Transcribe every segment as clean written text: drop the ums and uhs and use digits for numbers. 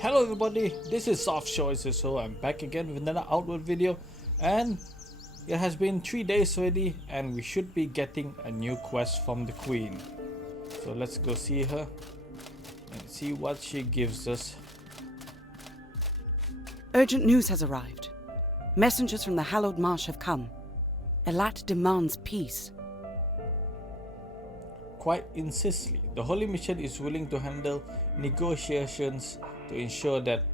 Hello everybody, this is Soft Choices, so I'm back again with another Outward video, and it has been 3 days already and we should be getting a new quest from the Queen. So let's go see her and see what she gives us. Urgent news has arrived. Messengers from the hallowed marsh have come. Elat demands peace. Quite insistently, the Holy Mission is willing to handle negotiations to ensure that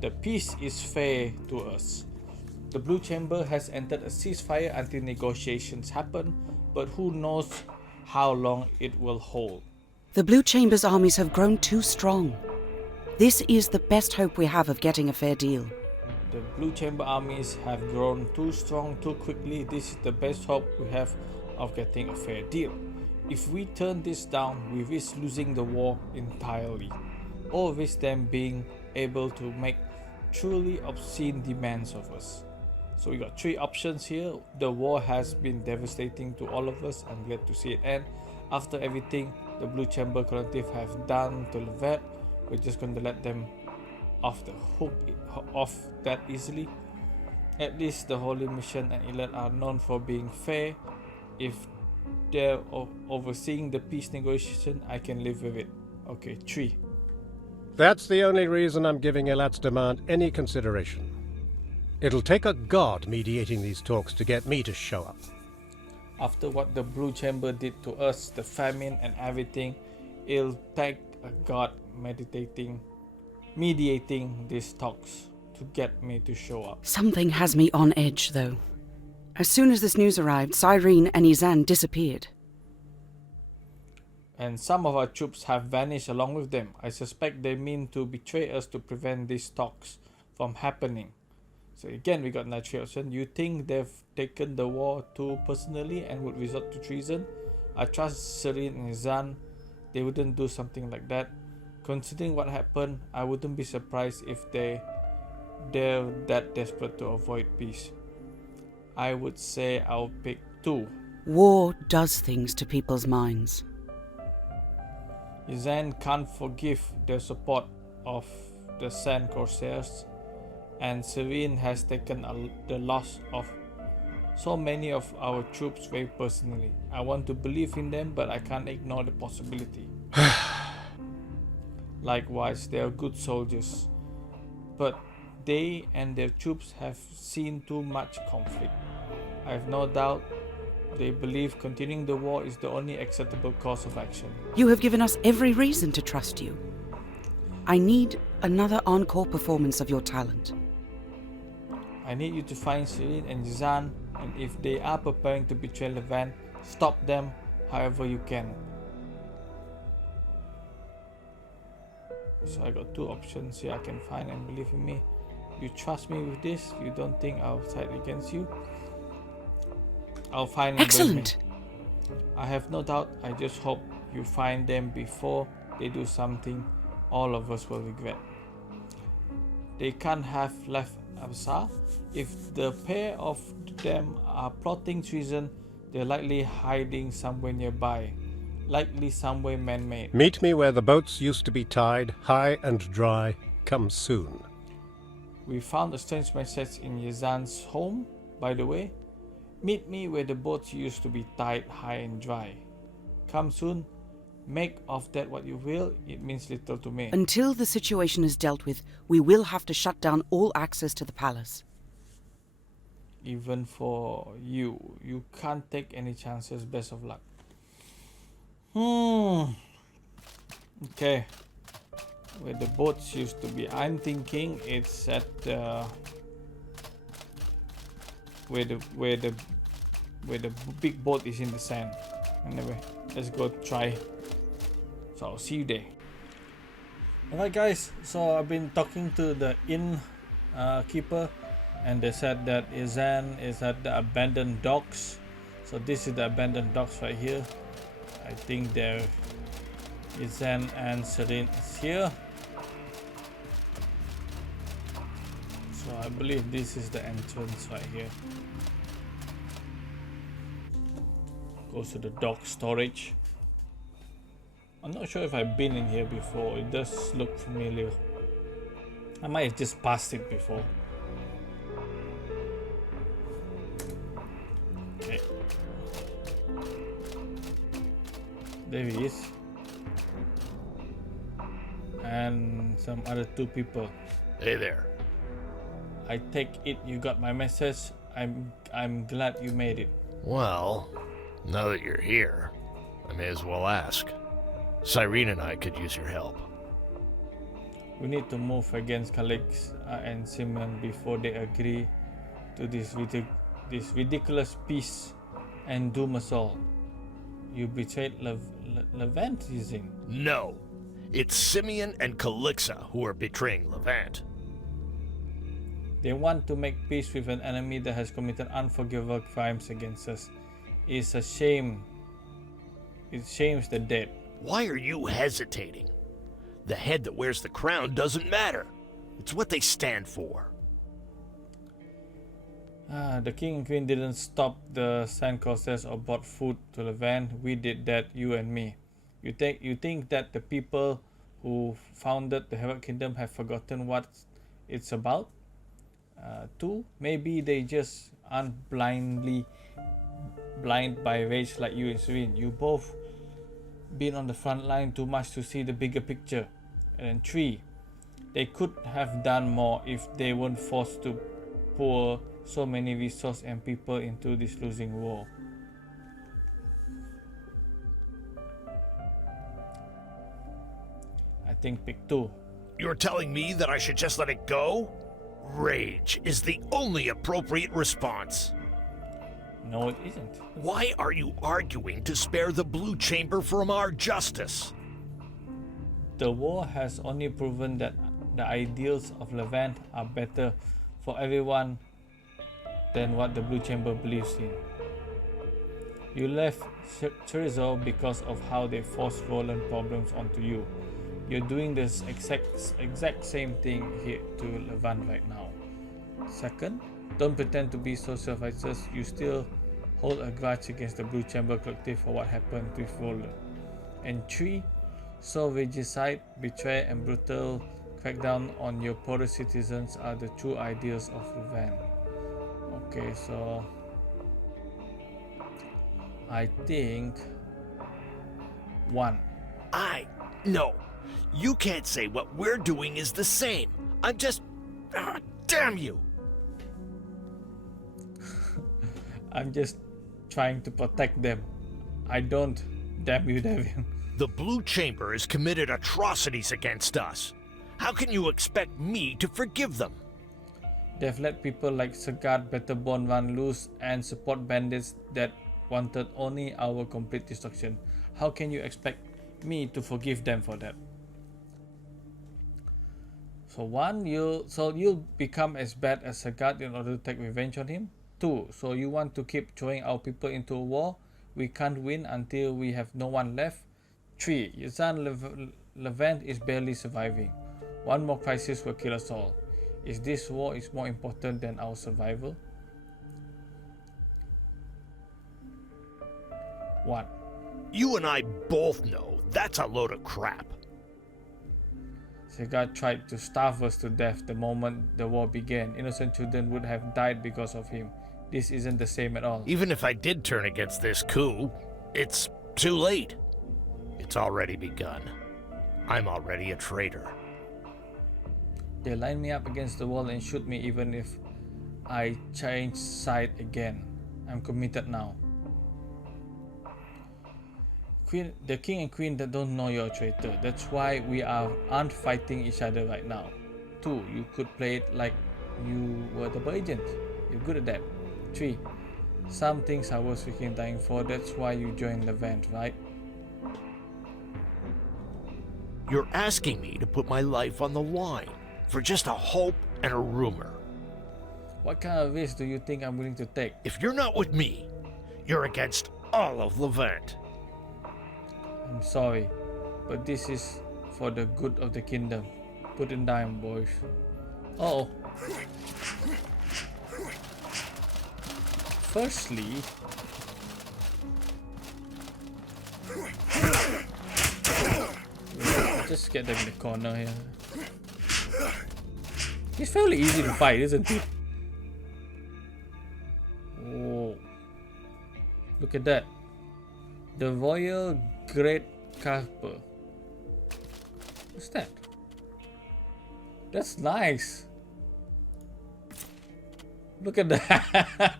the peace is fair to us. The Blue Chamber has entered a ceasefire until negotiations happen, but who knows how long it will hold. The Blue Chamber's armies have grown too strong. This is the best hope we have of getting a fair deal. The Blue Chamber armies have grown too strong too quickly. This is the best hope we have of getting a fair deal. If we turn this down, we risk losing the war entirely, or risk them being able to make truly obscene demands of us. So we got three options here. The war has been devastating to all of us. I'm glad to see it end. After everything the Blue Chamber Collective have done to Levant, we're just going to let them off the hook off that easily. At least the Holy Mission and Elite are known for being fair. If they're overseeing the peace negotiation, I can live with it. Okay, 3. That's the only reason I'm giving Elat's demand any consideration. It'll take a god mediating these talks to get me to show up. After what the Blue Chamber did to us, the famine and everything, it'll take a god mediating these talks to get me to show up. Something has me on edge, though. As soon as this news arrived, Cyrene and Izan disappeared. And some of our troops have vanished along with them. I suspect they mean to betray us to prevent these talks from happening. So again, we got another option. You think they've taken the war too personally and would resort to treason? I trust Serene and Izan. They wouldn't do something like that. Considering what happened, I wouldn't be surprised if they're that desperate to avoid peace. I would say I'll pick 2. War does things to people's minds. Izan can't forgive their support of the Sand Corsairs, and Serene has taken the loss of so many of our troops very personally. I want to believe in them, but I can't ignore the possibility. Likewise, they are good soldiers, but they and their troops have seen too much conflict. I have no doubt they believe continuing the war is the only acceptable course of action. You have given us every reason to trust you. I need another encore performance of your talent. I need you to find Serene and Zan, and if they are preparing to betray Levant, stop them however you can. So I got 2 options here I can find, and believe in me, you trust me with this. You don't think I'll side against you. I'll find them. Excellent! I have no doubt. I just hope you find them before they do something all of us will regret. They can't have left Absa. If the pair of them are plotting treason, they're likely hiding somewhere nearby, likely somewhere man-made. Meet me where the boats used to be tied, high and dry. Come soon. We found a strange message in Yazan's home, by the way. Meet me where the boats used to be tied high and dry. Come soon. Make of that what you will. It means little to me. Until the situation is dealt with, we will have to shut down all access to the palace. Even for you. You can't take any chances. Best of luck. Okay. Where the boats used to be. I'm thinking it's at where the big boat is in the sand. Anyway, let's go try. So I'll see you there. Alright guys, so I've been talking to the inn keeper, and they said that Izan is at the abandoned docks. So this is the abandoned docks right here. I think there Izan and Serene is here. So I believe this is the entrance right here. Goes to the dock storage. I'm not sure if I've been in here before. It does look familiar. I might have just passed it before. Okay. There he is. And some other 2 people. Hey there. I take it you got my message. I'm glad you made it. Well, now that you're here, I may as well ask. Cyrene and I could use your help. We need to move against Calix and Simeon before they agree to this ridiculous peace and doom us all. You betrayed Levant, using. No, it's Simeon and Calixa who are betraying Levant. They want to make peace with an enemy that has committed unforgivable crimes against us. It's a shame. It shames the dead. Why are you hesitating? The head that wears the crown doesn't matter. It's what they stand for. The king and queen didn't stop the sandcastles or brought food to Levant. We did that, you and me. You think that the people who founded the Heaven Kingdom have forgotten what it's about? 2, maybe they just aren't blind by rage like you and Serene. You both been on the front line too much to see the bigger picture. And then 3, they could have done more if they weren't forced to pour so many resources and people into this losing war. I think pick 2. You're telling me that I should just let it go? Rage is the only appropriate response. No, it isn't. Why are you arguing to spare the Blue Chamber from our justice? The war has only proven that the ideals of Levant are better for everyone than what the Blue Chamber believes in. You left Chorizo because of how they forced Roland problems onto you. You're doing this exact same thing here to Levant right now. Second, don't pretend to be social fighters. You still hold a grudge against the Blue Chamber Collective for what happened with Roland. And 3, so regicide, betray and brutal crackdown on your poor citizens are the true ideals of Levant. Okay, so I think 1. No. You can't say what we're doing is the same. I'm just... damn you! I'm just trying to protect them. I don't. Damn you, Devin. The Blue Chamber has committed atrocities against us. How can you expect me to forgive them? They've let people like Sagat, Betterborn run loose and support bandits that wanted only our complete destruction. How can you expect me to forgive them for that? So 1, you'll become as bad as Sagat in order to take revenge on him. 2, so you want to keep throwing our people into a war. We can't win until we have no one left. 3, Yazan Levant is barely surviving. One more crisis will kill us all. Is this war is more important than our survival? 1. You and I both know that's a load of crap. Sagat tried to starve us to death the moment the war began. Innocent children would have died because of him. This isn't the same at all. Even if I did turn against this coup, it's too late. It's already begun. I'm already a traitor. They line me up against the wall and shoot me even if I change side again. I'm committed now. The king and queen that don't know you're a traitor. That's why we aren't fighting each other right now. 2, you could play it like you were double agent. You're good at that. 3, some things are worth freaking dying for. That's why you joined Levant, right? You're asking me to put my life on the line for just a hope and a rumor. What kind of risk do you think I'm willing to take? If you're not with me, you're against all of Levant. I'm sorry, but this is for the good of the kingdom. Put it down, boys. Oh. Firstly, just get them in the corner here. He's fairly easy to fight, isn't he? Oh, look at that. The Royal Great Carper. What's that? That's nice. Look at that.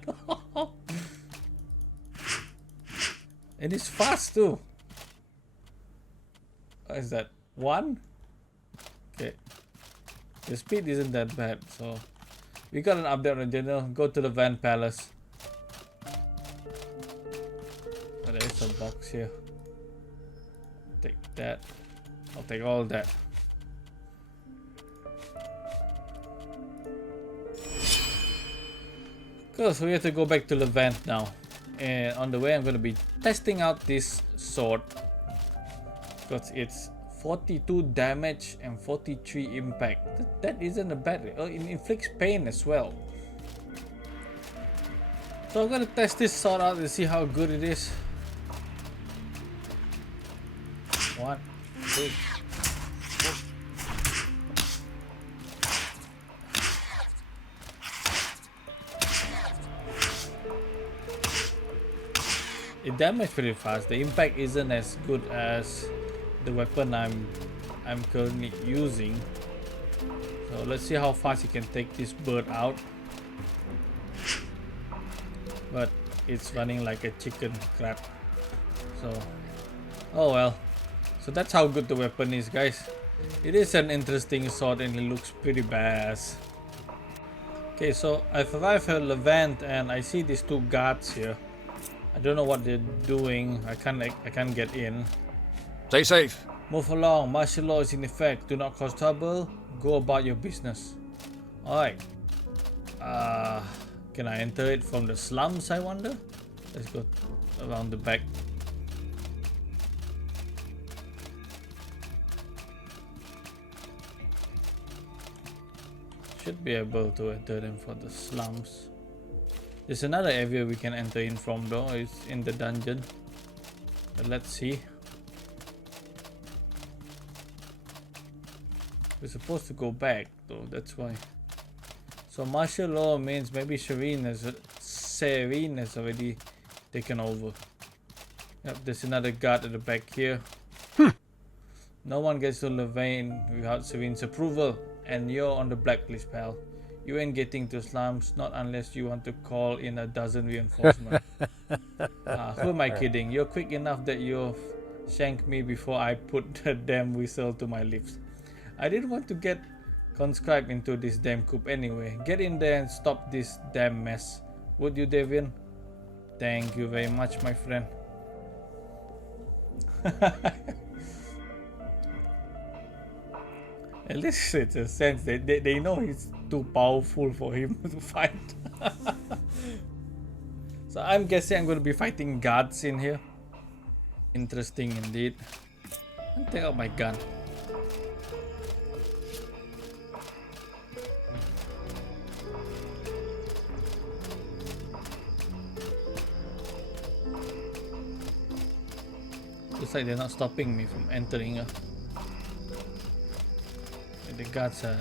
And it's fast too. What is that? 1? Okay. The speed isn't that bad, so we got an update on the general. Go to the Levant Palace. Oh, there is a box here. Take that. I'll take all that. Cool, so we have to go back to Levant now. And on the way, I'm going to be testing out this sword. Because it's 42 damage and 43 impact. That isn't a bad. It inflicts pain as well. So I'm going to test this sword out and see how good it is. 1, 2. It damages pretty fast. The impact isn't as good as the weapon I'm currently using. So let's see how fast you can take this bird out. But it's running like a chicken crap. So, oh well. So that's how good the weapon is, guys. It is an interesting sword and it looks pretty badass. Okay, so I've arrived at Levant and I see these 2 guards here. I don't know what they're doing. I can't get in. Stay safe. Move along. Martial law is in effect. Do not cause trouble. Go about your business. Alright. Can I enter it from the slums, I wonder? Let's go around the back. Should be able to enter them from the slums. There's another area we can enter in from though. It's in the dungeon. But let's see. We're supposed to go back though, that's why. So martial law means maybe Serene has already taken over. Yep, there's another guard at the back here. No one gets to Levant without Serene's approval. And you're on the blacklist, pal. You ain't getting to slums, not unless you want to call in a dozen reinforcements. Who am I kidding? You're quick enough that you've shanked me before I put the damn whistle to my lips. I didn't want to get conscribed into this damn coup anyway. Get in there and stop this damn mess. Would you, Devian? Thank you very much, my friend. At least it's a sense that they know he's too powerful for him to fight. So I'm guessing I'm going to be fighting guards in here. Interesting indeed. I'll take out my gun. Looks like they're not stopping me from entering. The guards are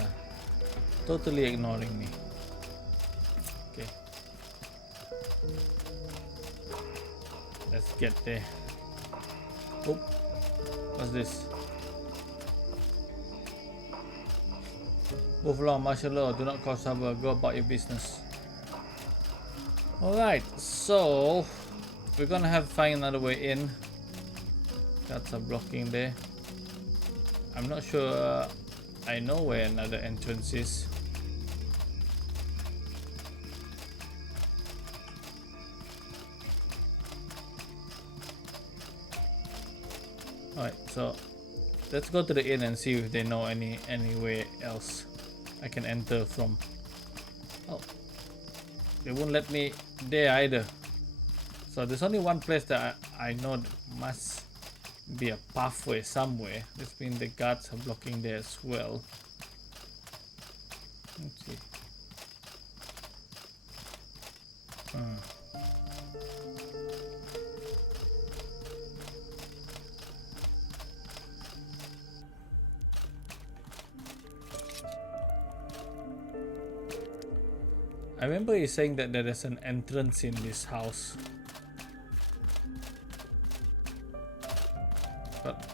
totally ignoring me. Okay. Let's get there. Oh, what's this? Move along, martial law. Do not cause trouble. Go about your business. Alright, so we're gonna have to find another way in. Guards are blocking there. I'm not sure. I know where another entrance is. Alright, so let's go to the inn and see if they know anywhere else I can enter from. Oh, they won't let me there either. So there's only one place that I know that must be a pathway somewhere. This means the guards are blocking there as well. Let's see. I remember you saying that there is an entrance in this house. But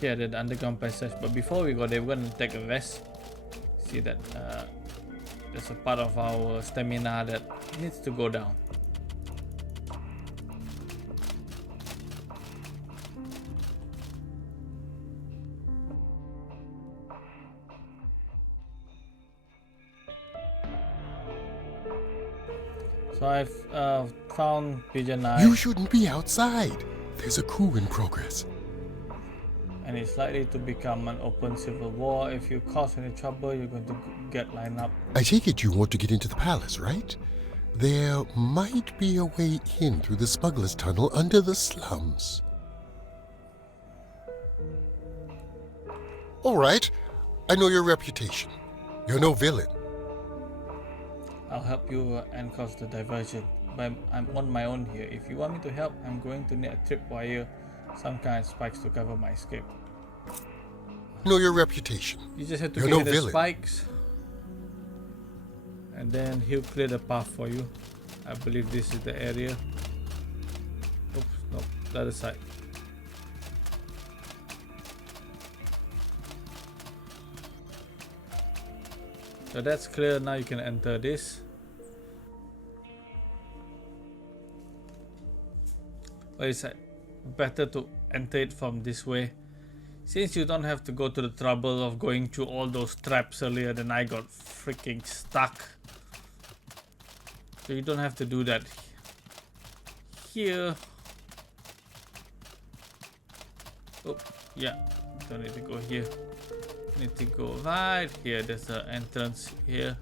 yeah, the underground passage. But before we go there, we're gonna take a rest. See that there's a part of our stamina that needs to go down. So I've found Pigeon Eye. You shouldn't be outside. There's a coup in progress. And it's likely to become an open civil war. If you cause any trouble, you're going to get lined up. I take it you want to get into the palace, right? There might be a way in through the smuggler's tunnel under the slums. All right. I know your reputation. You're no villain. I'll help you and cause the diversion. But I'm on my own here. If you want me to help, I'm going to need a tripwire, some kind of spikes to cover my escape. Know your reputation. You just have to You're give no me the villain. spikes. And then he'll clear the path for you. I believe this is the area. Oops, no, the other side. So that's clear. Now you can enter this. Or is it better to enter it from this way? Since you don't have to go to the trouble of going through all those traps earlier, then I got freaking stuck. So you don't have to do that here. Oh, yeah, don't need to go here. Need to go right here. There's an entrance here.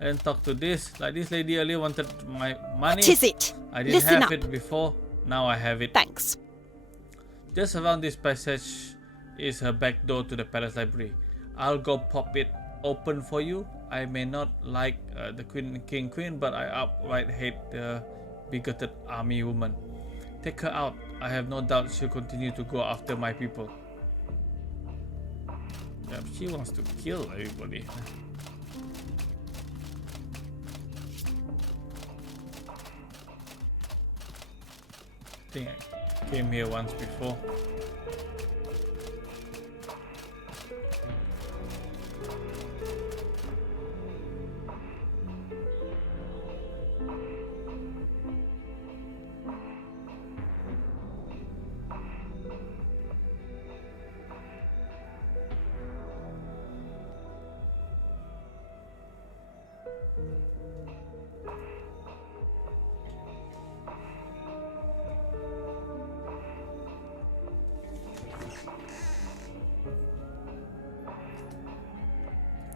And talk to this. Like this lady earlier wanted my money. What is it? I didn't Listen have up. it before. Now I have it. Thanks. Just around this passage is her back door to the palace library. I'll go pop it open for you. I may not like the queen, but I outright hate the bigoted army woman. Take her out. I have no doubt she'll continue to go after my people. Yeah, she wants to kill everybody. I think I came here once before.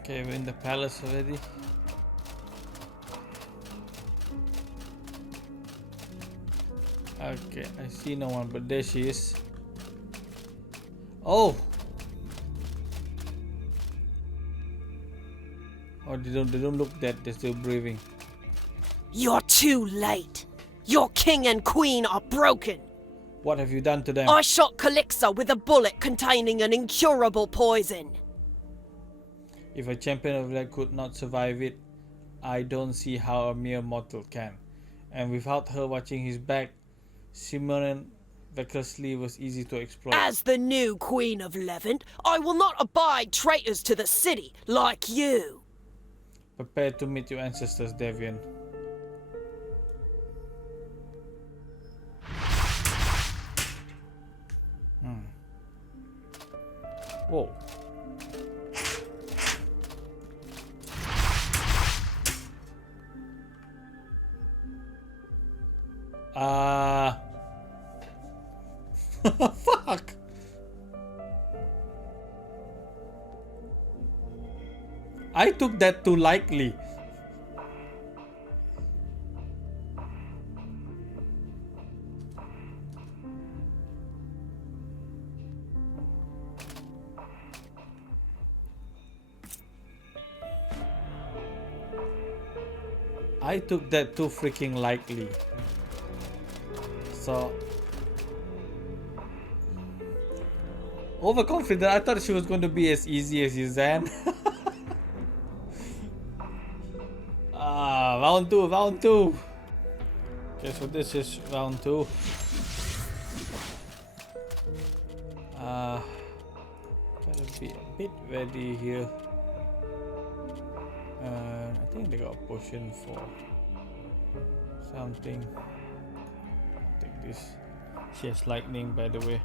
Okay, we're in the palace already. Okay, I see no one, but there she is. Oh! Oh, they don't look dead, they're still breathing. You're too late. Your king and queen are broken. What have you done to them? I shot Calixa with a bullet containing an incurable poison. If a champion of light could not survive it, I don't see how a mere mortal can. And without her watching his back, Simon recklessly was easy to exploit. As the new queen of Levant, I will not abide traitors to the city like you. Prepare to meet your ancestors, Devian. Whoa. Fuck. I took that too lightly. I took that too freaking lightly. So overconfident. I thought she was going to be as easy as Yuzan. Round 2, round 2. Okay, so this is round 2. Gotta be a bit ready here. I think they got a potion for something. I'll take this. She has lightning, by the way.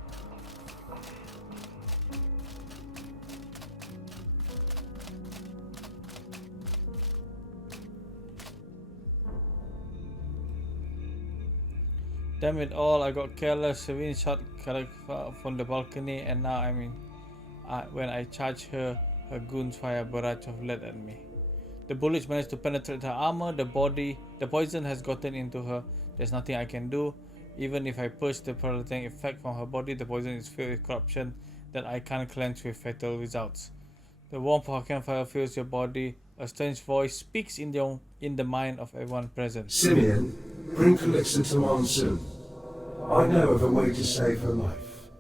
Damn it all, I got careless. Serene shot from the balcony, and now when I charge her, her goons fire a barrage of lead at me. The bullets managed to penetrate her armor, the poison has gotten into her. There's nothing I can do. Even if I purge the paralyzing effect from her body, the poison is filled with corruption that I can't cleanse with fatal results. The warmth of her campfire fills your body. A strange voice speaks in the mind of everyone present. Simeon, bring Callista to Monsoon. I know of a way to save her life.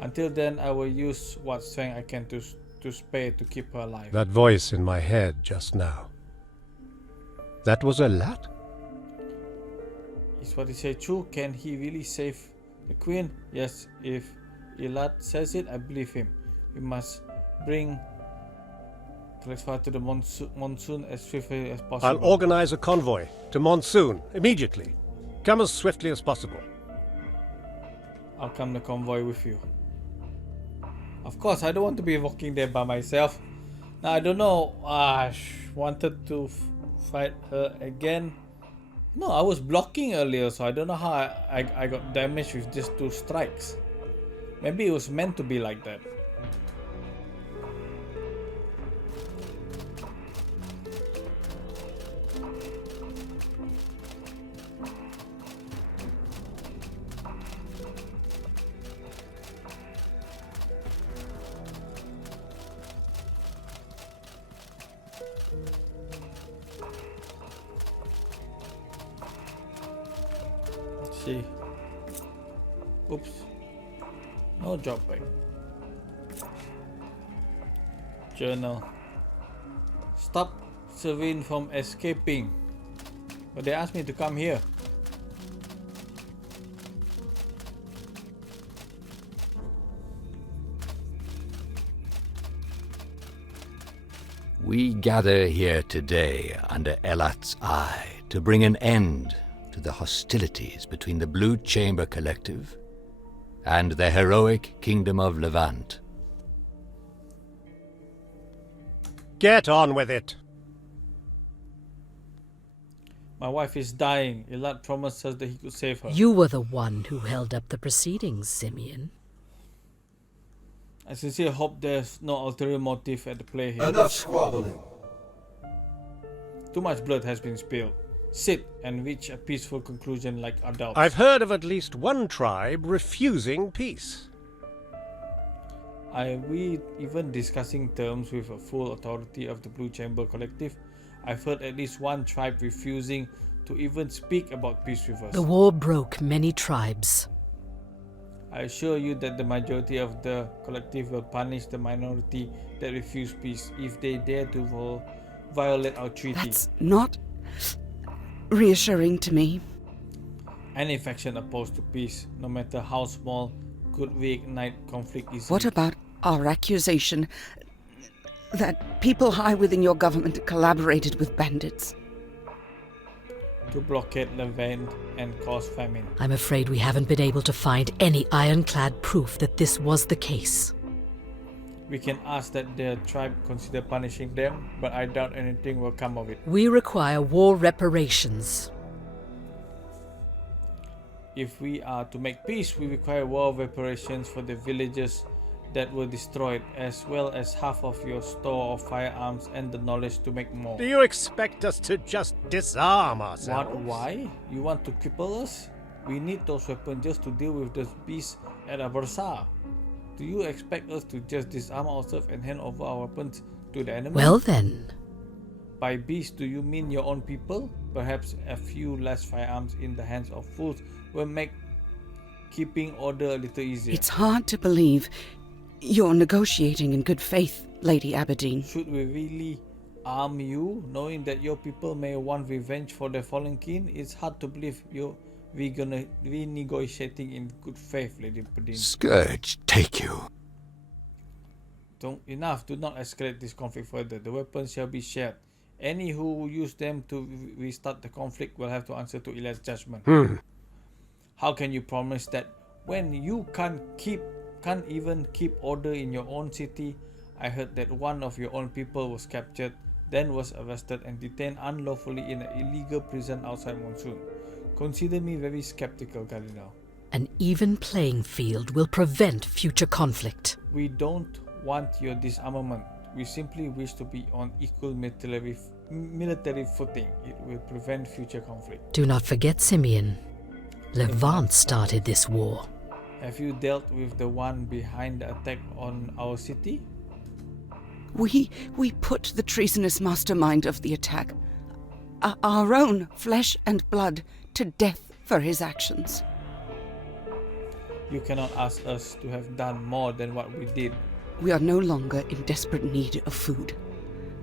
Until then, I will use what strength I can to spare to keep her alive. That voice in my head just now. That was a lad? Is what he said true? Can he really save the queen? Yes, if Elad says it, I believe him. We must bring Califa to the monsoon as swiftly as possible. I'll organize a convoy to Monsoon immediately. Come as swiftly as possible. I'll come the convoy with you. Of course, I don't want to be walking there by myself. Now, I don't know. I wanted to fight her again. No, I was blocking earlier, so I don't know how I got damaged with just 2 strikes. Maybe it was meant to be like that. See. Oops. No drop back. Journal. Stop Serene from escaping. But they asked me to come here. We gather here today under Elat's eye to bring an end to the hostilities between the Blue Chamber Collective and the heroic Kingdom of Levant. Get on with it. My wife is dying. Elad promised us that he could save her. You were the one who held up the proceedings, Simeon. I sincerely hope there's no ulterior motive at the play here. Enough squabbling. Too much blood has been spilled. Sit and reach a peaceful conclusion like adults. I've heard of at least one tribe refusing peace. Are we even discussing terms with a full authority of the Blue Chamber Collective? I've heard at least one tribe refusing to even speak about peace with us. The war broke many tribes. I assure you that the majority of the collective will punish the minority that refuse peace if they dare to violate our treaty. That's not reassuring to me. Any faction opposed to peace, no matter how small, could reignite conflict easily. What about our accusation that people high within your government collaborated with bandits? To blockade Levant and cause famine. I'm afraid we haven't been able to find any ironclad proof that this was the case. We can ask that their tribe consider punishing them, but I doubt anything will come of it. We require war reparations. If we are to make peace, we require war reparations for the villages that were destroyed, as well as half of your store of firearms and the knowledge to make more. Do you expect us to just disarm ourselves? What? Why? You want to cripple us? We need those weapons just to deal with the beast at Aversa. Do you expect us to just disarm ourselves and hand over our weapons to the enemy? Well then. By beast, do you mean your own people? Perhaps a few less firearms in the hands of fools will make keeping order a little easier. It's hard to believe you're negotiating in good faith, Lady Aberdeen. Should we really arm you, knowing that your people may want revenge for their fallen king? It's hard to believe we negotiating in good faith, Lady Padin. Scourge, take you. Enough. Do not escalate this conflict further. The weapons shall be shared. Any who use them to restart the conflict will have to answer to Elat's judgment. How can you promise that when you can't even keep order in your own city? I heard that one of your own people was captured, then was arrested and detained unlawfully in an illegal prison outside Monsoon. Consider me very skeptical, Cardinal. An even playing field will prevent future conflict. We don't want your disarmament. We simply wish to be on equal military footing. It will prevent future conflict. Do not forget, Simeon. Levant started this war. Have you dealt with the one behind the attack on our city? We put the treasonous mastermind of the attack, our own flesh and blood, to death for his actions. You cannot ask us to have done more than what we did. We are no longer in desperate need of food,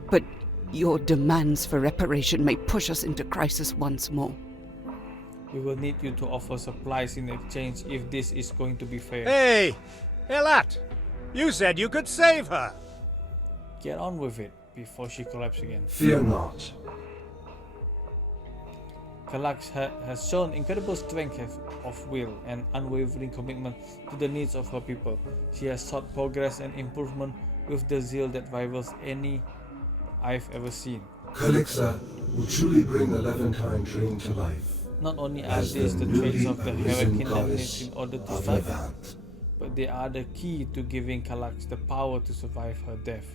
but your demands for reparation may push us into crisis once more. We will need you to offer supplies in exchange if this is going to be fair. Hey! Elat! You said you could save her! Get on with it before she collapses again. Fear not. Kallax has shown incredible strength of will and unwavering commitment to the needs of her people. She has sought progress and improvement with the zeal that rivals any I've ever seen. Calixa will truly bring the Levantine dream to life. Not only are As these the traits of the newly heroic arisen kingdom needs goddess in order to of survive, Levant. but they are the key to giving Kallax the power to survive her death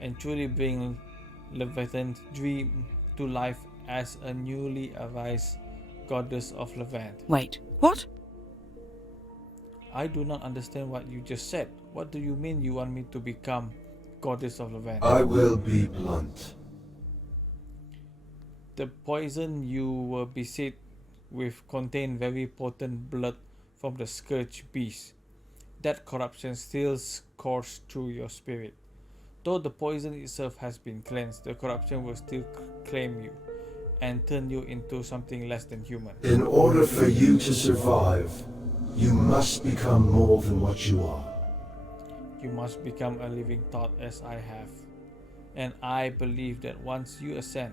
and truly bring Levant's dream to life as a newly arised goddess of Levant. Wait, what? I do not understand what you just said. What do you mean you want me to become goddess of Levant? I will be blunt. The poison you were beset with contained very potent blood from the scourge beast. That corruption still courses through your spirit. Though the poison itself has been cleansed, the corruption will still claim you and turn you into something less than human. In order for you to survive, you must become more than what you are. You must become a living thought as I have. And I believe that once you ascend,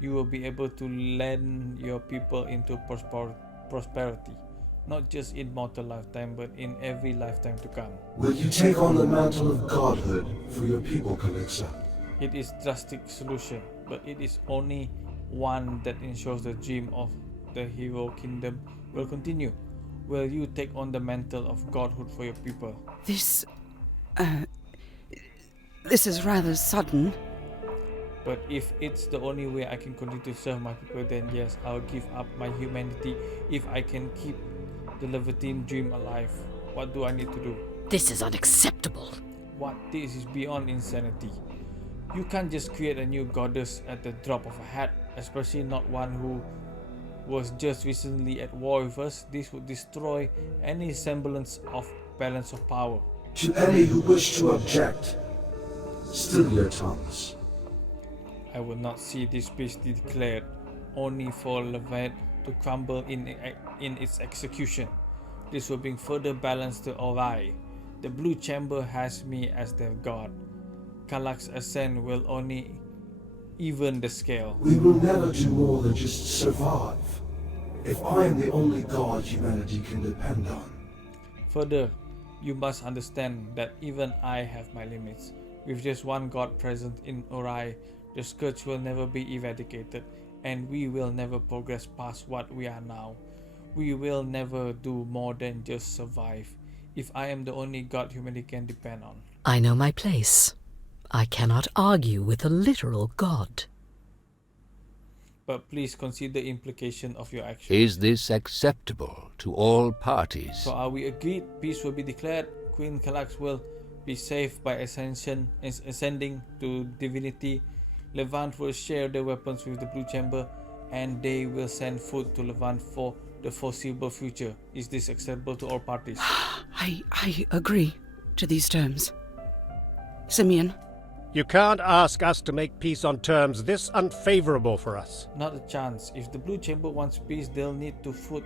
you will be able to lead your people into prosperity, not just in mortal lifetime, but in every lifetime to come. Will you take on the mantle of godhood for your people, Calixa? It is a drastic solution, but it is only one that ensures the dream of the hero kingdom will continue. Will you take on the mantle of godhood for your people? This is rather sudden. But if it's the only way I can continue to serve my people, then yes, I'll give up my humanity if I can keep the Levantine dream alive. What do I need to do? This is unacceptable. What? This is beyond insanity. You can't just create a new goddess at the drop of a hat, especially not one who was just recently at war with us. This would destroy any semblance of balance of power. To any who wish to object, still your tongues. I will not see this peace declared, only for Levant to crumble in its execution. This will bring further balance to Ori. The Blue Chamber has me as their god. Kallax's ascent will only even the scale. We will never do more than just survive. If I am the only god humanity can depend on. Further, you must understand that even I have my limits. With just one god present in Ori, the scourge will never be eradicated, and we will never progress past what we are now. We will never do more than just survive, if I am the only god humanity can depend on. I know my place. I cannot argue with a literal god. But please consider the implication of your actions. Is this acceptable to all parties? So are we agreed? Peace will be declared. Queen Kallax will be saved by ascending to divinity. Levant will share their weapons with the Blue Chamber, and they will send food to Levant for the foreseeable future. Is this acceptable to all parties? I agree to these terms. Simeon, You can't ask us to make peace on terms this unfavorable for us. Not a chance. If the Blue Chamber wants peace, they'll need to foot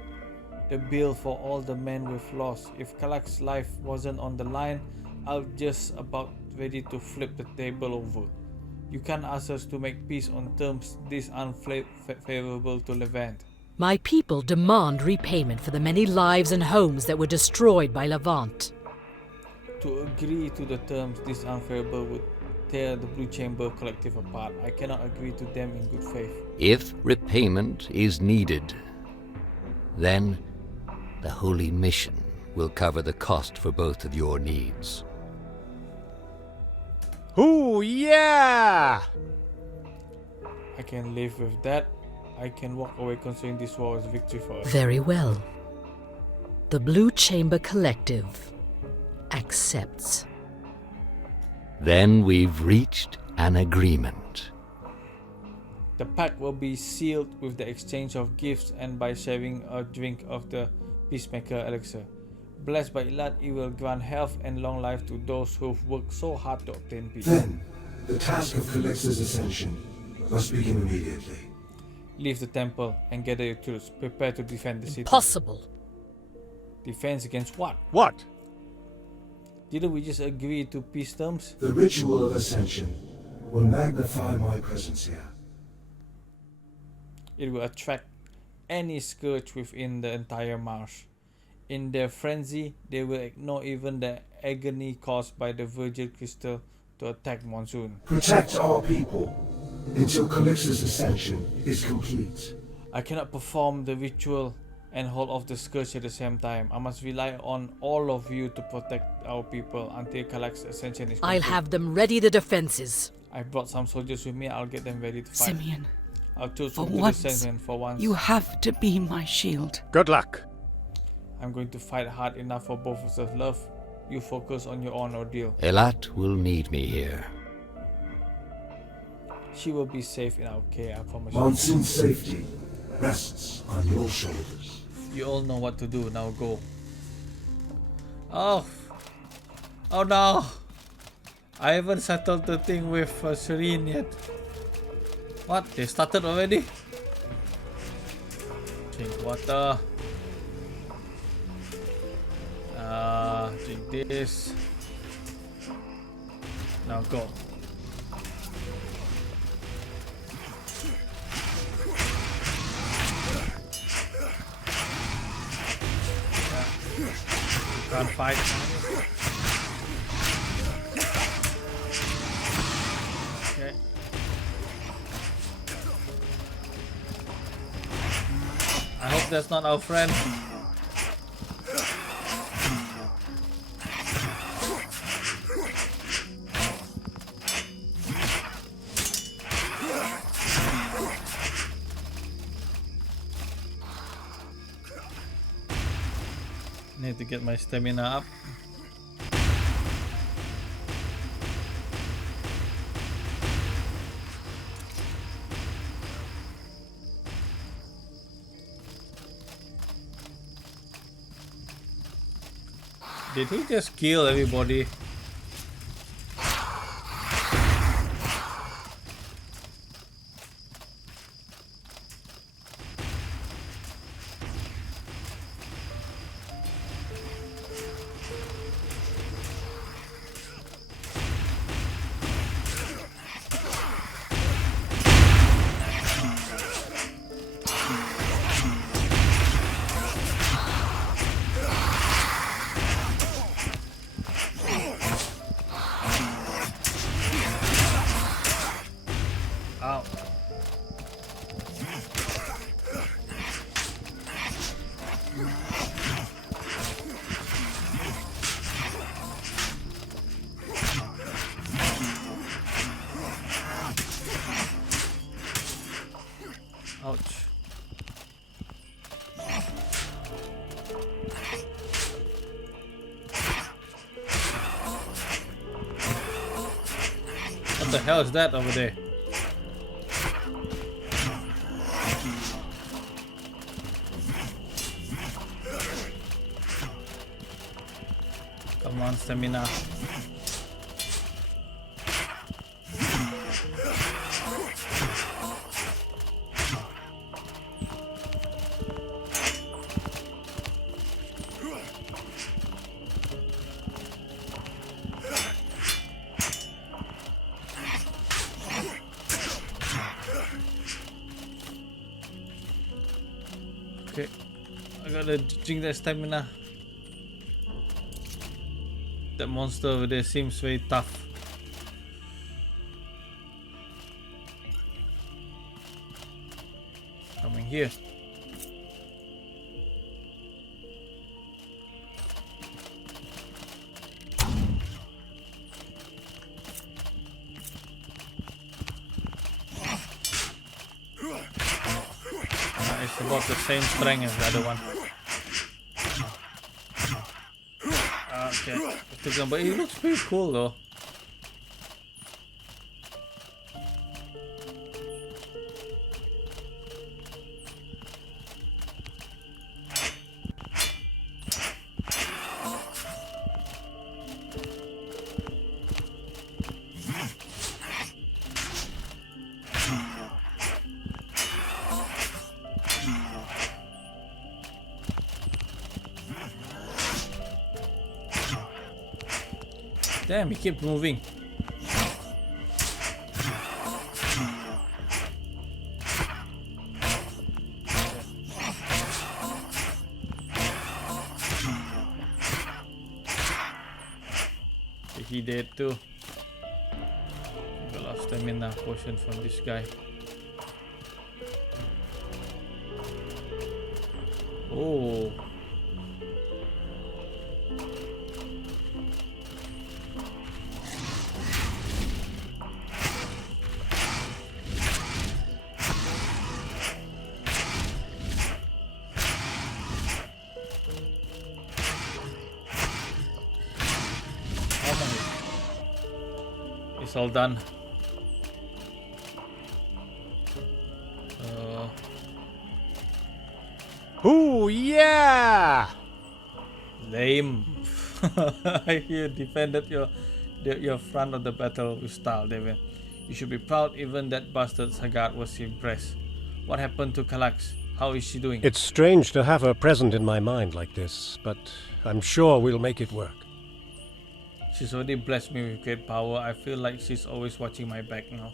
the bill for all the men we've lost. If Kalak's life wasn't on the line, I'll just about ready to flip the table over. You can't ask us to make peace on terms this unfavorable to Levant. My people demand repayment for the many lives and homes that were destroyed by Levant. To agree to the terms this unfavorable would tear the Blue Chamber collective apart. I cannot agree to them in good faith. If repayment is needed, then the Holy Mission will cover the cost for both of your needs. Ooh, yeah! I can live with that. I can walk away considering this war as victory for us. Very well. The Blue Chamber Collective accepts. Then we've reached an agreement. The pact will be sealed with the exchange of gifts and by sharing a drink of the Peacemaker elixir. Blessed by Elat, it will grant health and long life to those who've worked so hard to obtain peace. Then, the task of Calix's ascension must begin immediately. Leave the temple and gather your troops. Prepare to defend the city. Impossible. Defense against what? What? Didn't we just agree to peace terms? The ritual of ascension will magnify my presence here. It will attract any scourge within the entire marsh. In their frenzy, they will ignore even the agony caused by the Virgil Crystal to attack Monsoon. Protect our people until Calix's ascension is complete. I cannot perform the ritual and hold off the scourge at the same time. I must rely on all of you to protect our people until Kalak's ascension is complete. I'll have them ready the defenses. I brought some soldiers with me. I'll get them ready to fight. Simeon, Our troops for will do the once, same for once. you have to be my shield. Good luck. I'm going to fight hard enough for both of us, love. You focus on your own ordeal. Elat will need me here. She will be safe in our care, I promise you. Monsoon's safety rests on your shoulders. You all know what to do, now go. Oh! Oh no! I haven't settled the thing with Serene yet. What? They started already? Drink water. Drink this. Now go. Can't fight. Okay. I hope that's not our friend. Need to get my stamina up. Did he just kill everybody? Ow. Ouch. What the hell is that over there? Come on, stamina. gotta drink that stamina. That monster over there seems very tough. Coming here. It's about the same strength as the other one. Okay, but it looks pretty cool though. Damn, he keeps moving. He dead too. Got a lot of stamina potion from this guy. Oh. It's all done. Ooh, yeah! Lame. You defended your front of the battle with style, David. You should be proud. Even that bastard Sagat was impressed. What happened to Kalax? How is she doing? It's strange to have her present in my mind like this, but I'm sure we'll make it work. She's already blessed me with great power. I feel like she's always watching my back now.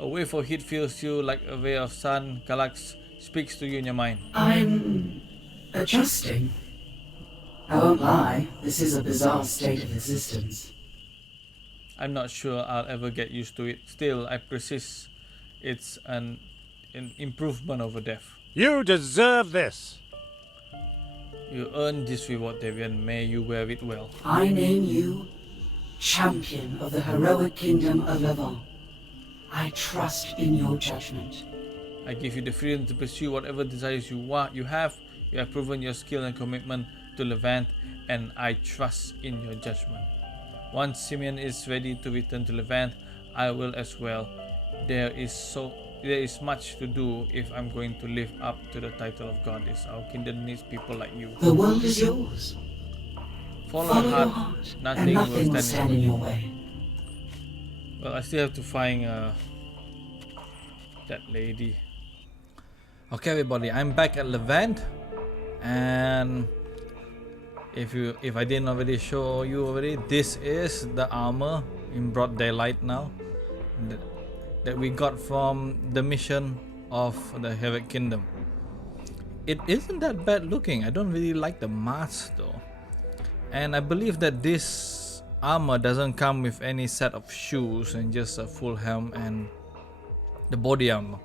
A wave of heat fills you like a ray of sun. Kalax speaks to you in your mind. I'm adjusting. I won't lie, this is a bizarre state of existence. I'm not sure I'll ever get used to it. Still, I persist. It's an improvement over death. You deserve this! You earned this reward, Devian. May you wear it well. I name you champion of the heroic kingdom of Levant. I trust in your judgment. I give you the freedom to pursue whatever desires you have. You have proven your skill and commitment to Levant, and I trust in your judgment. Once Simeon is ready to return to Levant, I will as well. There is much to do if I'm going to live up to the title of goddess. Our kingdom needs people like you. The world is yours. Follow your heart. and Nothing will stand in your way. Well, I still have to find that lady. Okay, everybody, I'm back at Levant, and if I didn't already show you already, this is the armor in broad daylight now that we got from the mission of the Heroic Kingdom. It isn't that bad looking. I don't really like the mask though, and I believe that this armor doesn't come with any set of shoes and just a full helm and the body armor.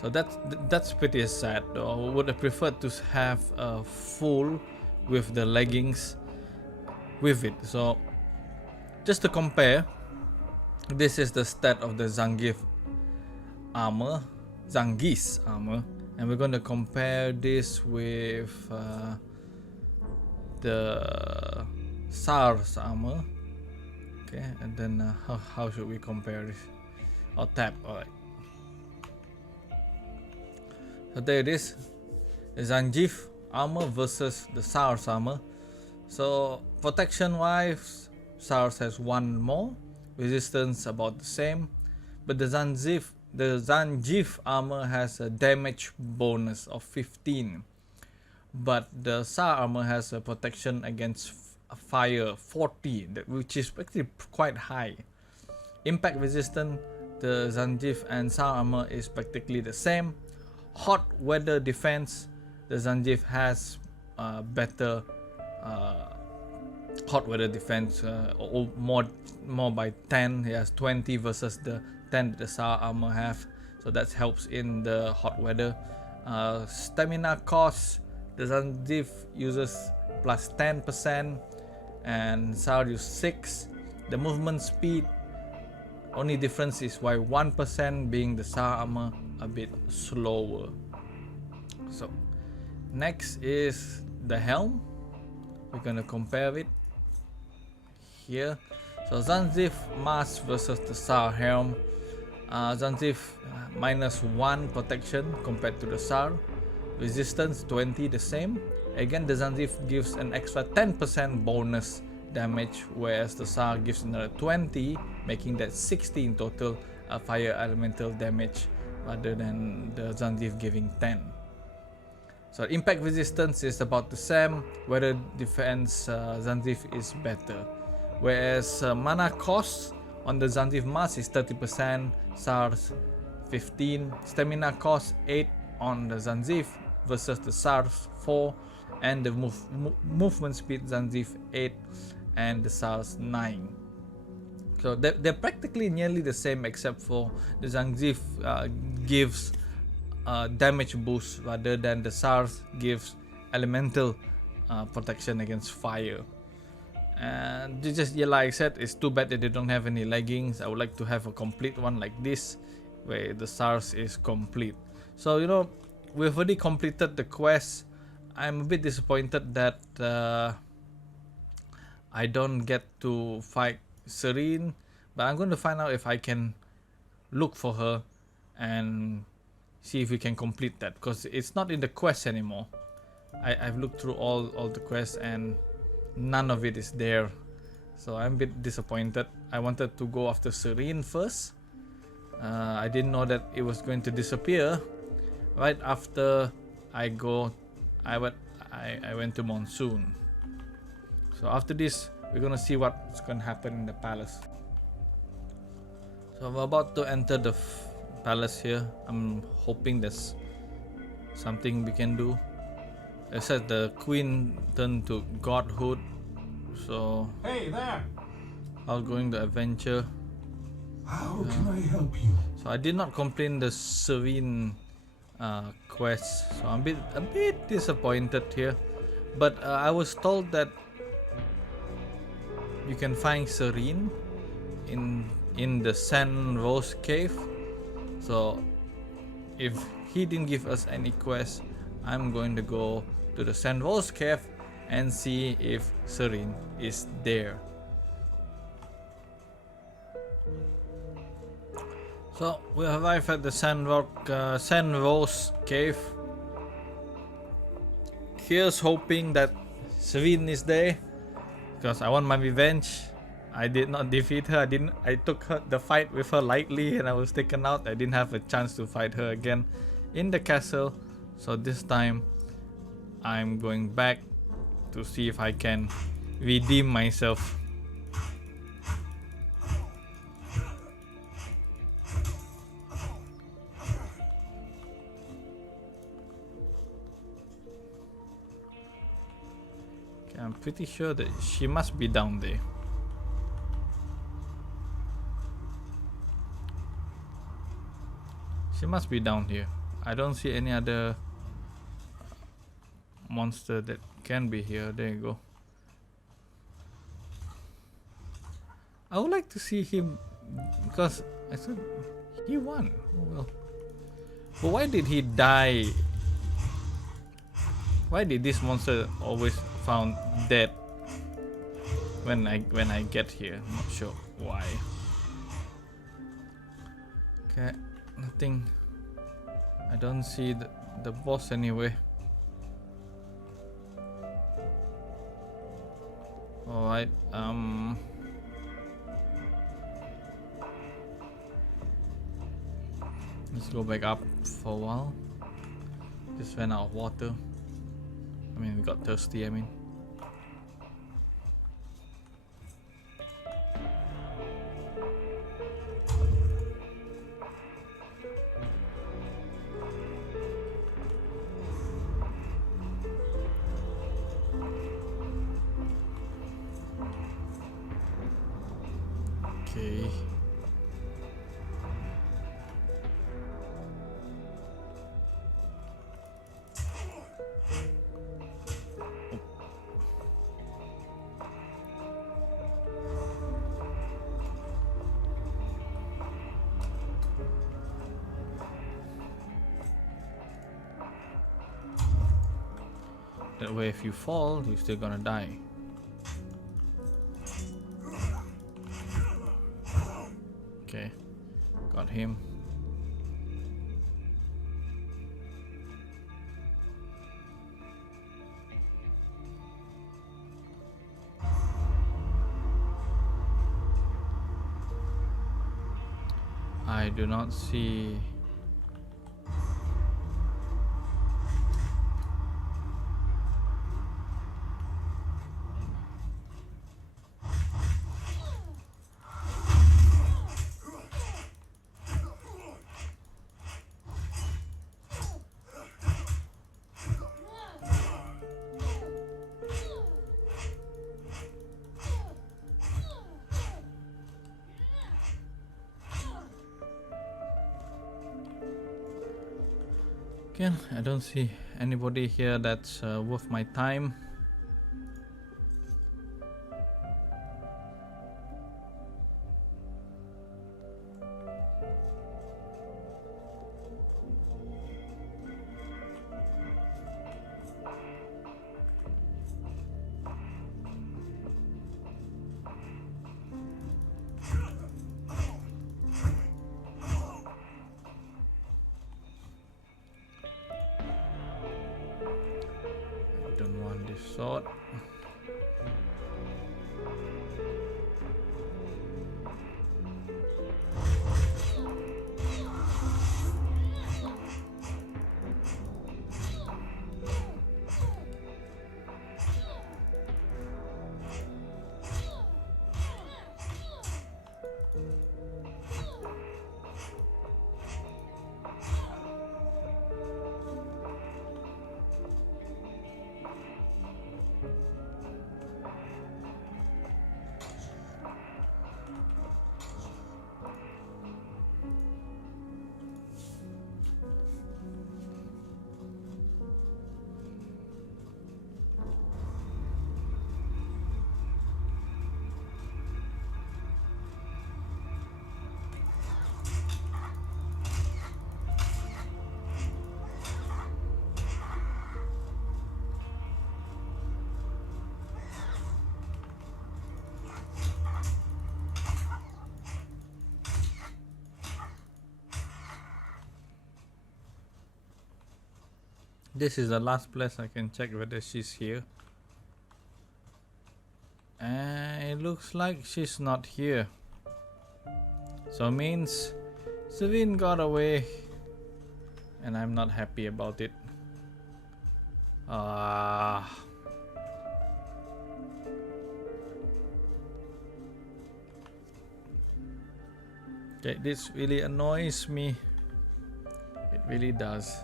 So that's pretty sad though. I would have preferred to have a full with the leggings with it. So just to compare, this is the stat of the Zangief armor, and we're going to compare this with the SARS armor. Okay, and then how should we compare this? I'll tap. Alright. So there it is, the Zangief armor versus the SARS armor. So protection wise, SARS has one more, resistance about the same, but the Zangief armor has a damage bonus of 15, but the SAR armor has a protection against fire 40, which is actually quite high. Impact resistance, the Zangief and SAR armor is practically the same. Hot weather defense, the Zangief has better hot weather defense, or more by 10. He has 20 versus the 10 that the Sar armor have, so that helps in the hot weather. Stamina cost, the Zangief uses plus 10% and Sar uses 6. The movement speed, only difference is why 1%, being the Sar armor a bit slower. So next is the helm. We're gonna compare it here. So Zangief mask versus the Sar helm. Zangief -1 protection compared to the Sar. Resistance 20, the same. Again, the Zangief gives an extra 10% bonus damage, whereas the Sar gives another 20, making that 60 in total fire elemental damage, rather than the Zangief giving 10. So impact resistance is about the same. Weather defense, Zangief is better. Whereas mana cost on the Zangief mask is 30%, SARS 15. Stamina cost 8 on the Zangief versus the SARS 4. And the movement speed Zangief 8 and the SARS 9. So they're practically nearly the same, except for the Zangief gives damage boost rather than the SARS gives elemental protection against fire. And just, yeah, like I said, it's too bad that they don't have any leggings. I would like to have a complete one like this, where the SARS is complete. So, you know, we've already completed the quest. I'm a bit disappointed that I don't get to fight Serene, but I'm going to find out if I can look for her and see if we can complete that, because it's not in the quest anymore. I've looked through all the quests and none of it is there, so I'm a bit disappointed. I wanted to go after Serene first. I didn't know that it was going to disappear right after I went to Monsoon. So after this, we're gonna see what's gonna happen in the palace. So I'm about to enter the palace here. I'm hoping there's something we can do. It says the queen turned to godhood, so Hey there! outgoing the adventure. How can I help you? So I did not complete the Serene quest, so I'm a bit disappointed here. But I was told that you can find Serene in the Sand Rose Cave. So if he didn't give us any quest, I'm going to go to the Sand Rose Cave and see if Serene is there. So we arrived at the Sand Rose Cave. Here's hoping that Serene is there, because I want my revenge. I did not defeat her. I took the fight with her lightly and I was taken out. I didn't have a chance to fight her again in the castle. So this time I'm going back to see if I can redeem myself. Okay, I'm pretty sure that she must be down there. She must be down here. I don't see any other monster that can be here. There you go. I would like to see him, because I said he won. Oh well. But why did he die? Why did this monster always found dead when I get here? I'm not sure why. Okay, nothing. I don't see the boss anyway. Alright, let's go back up for a while. Just ran out of water. I mean, we got thirsty, I mean. Okay. That way, if you fall, you're still gonna die. Okay, got him. I do not see. Again, I don't see anybody here that's worth my time. Don't want this sword. This is the last place I can check whether she's here. And it looks like she's not here. So means Savine got away. And I'm not happy about it. Okay, this really annoys me. It really does.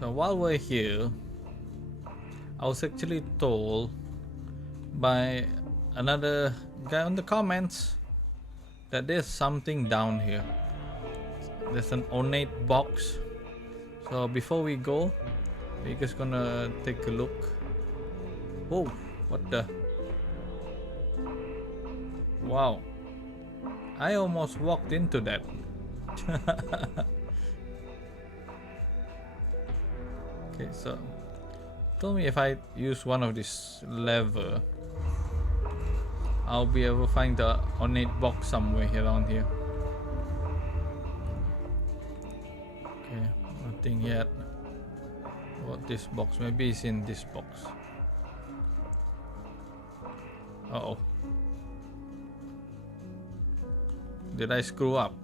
So while we're here, I was actually told by another guy on the comments that there's something down here. There's an ornate box. So before we go, we're just gonna take a look. Whoa, what the? Wow, I almost walked into that. Okay, so tell me if I use one of this lever, I'll be able to find the ornate box somewhere around here. Okay, nothing yet. What this box? Maybe it's in this box. Uh-oh. Did I screw up?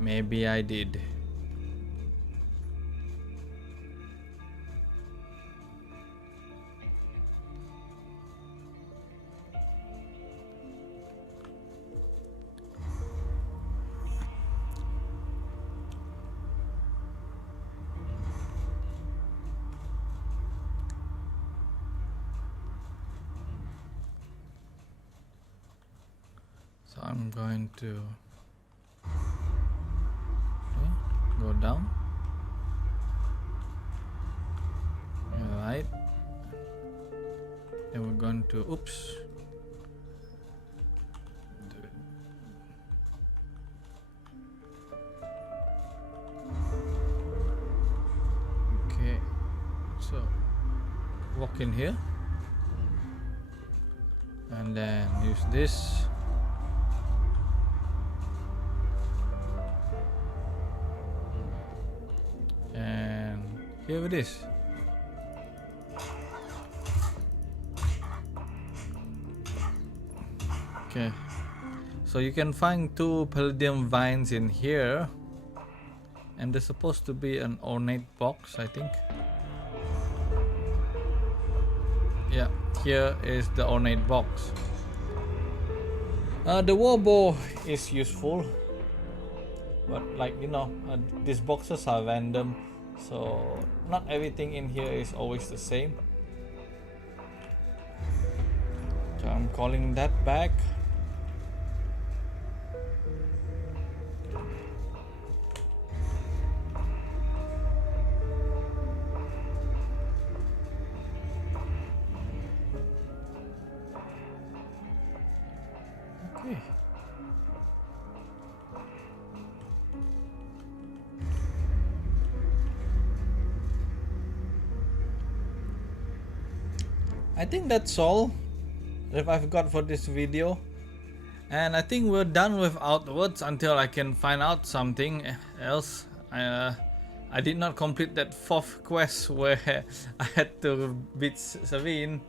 Maybe I did. I'm going to go down. Alright. And we're going to, oops. Okay. So, walk in here. And then use this. And here it is. Okay, so you can find 2 palladium vines in here, and there's supposed to be an ornate box, I think. Yeah, here is the ornate box. The war bow is useful, but like you know, these boxes are random, so not everything in here is always the same. So I'm calling that back. Okay. I think that's all that I've got for this video, and I think we're done with Outwards until I can find out something else. I did not complete that 4th quest where I had to beat Serene,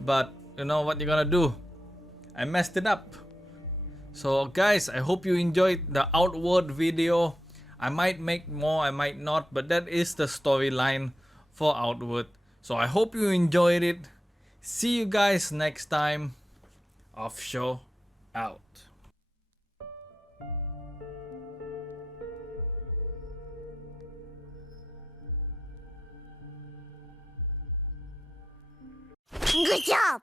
but you know what you're gonna do, I messed it up. So guys, I hope you enjoyed the Outward video. I might make more, I might not, but that is the storyline for Outward. So I hope you enjoyed it. See you guys next time. Offshore out. Good job!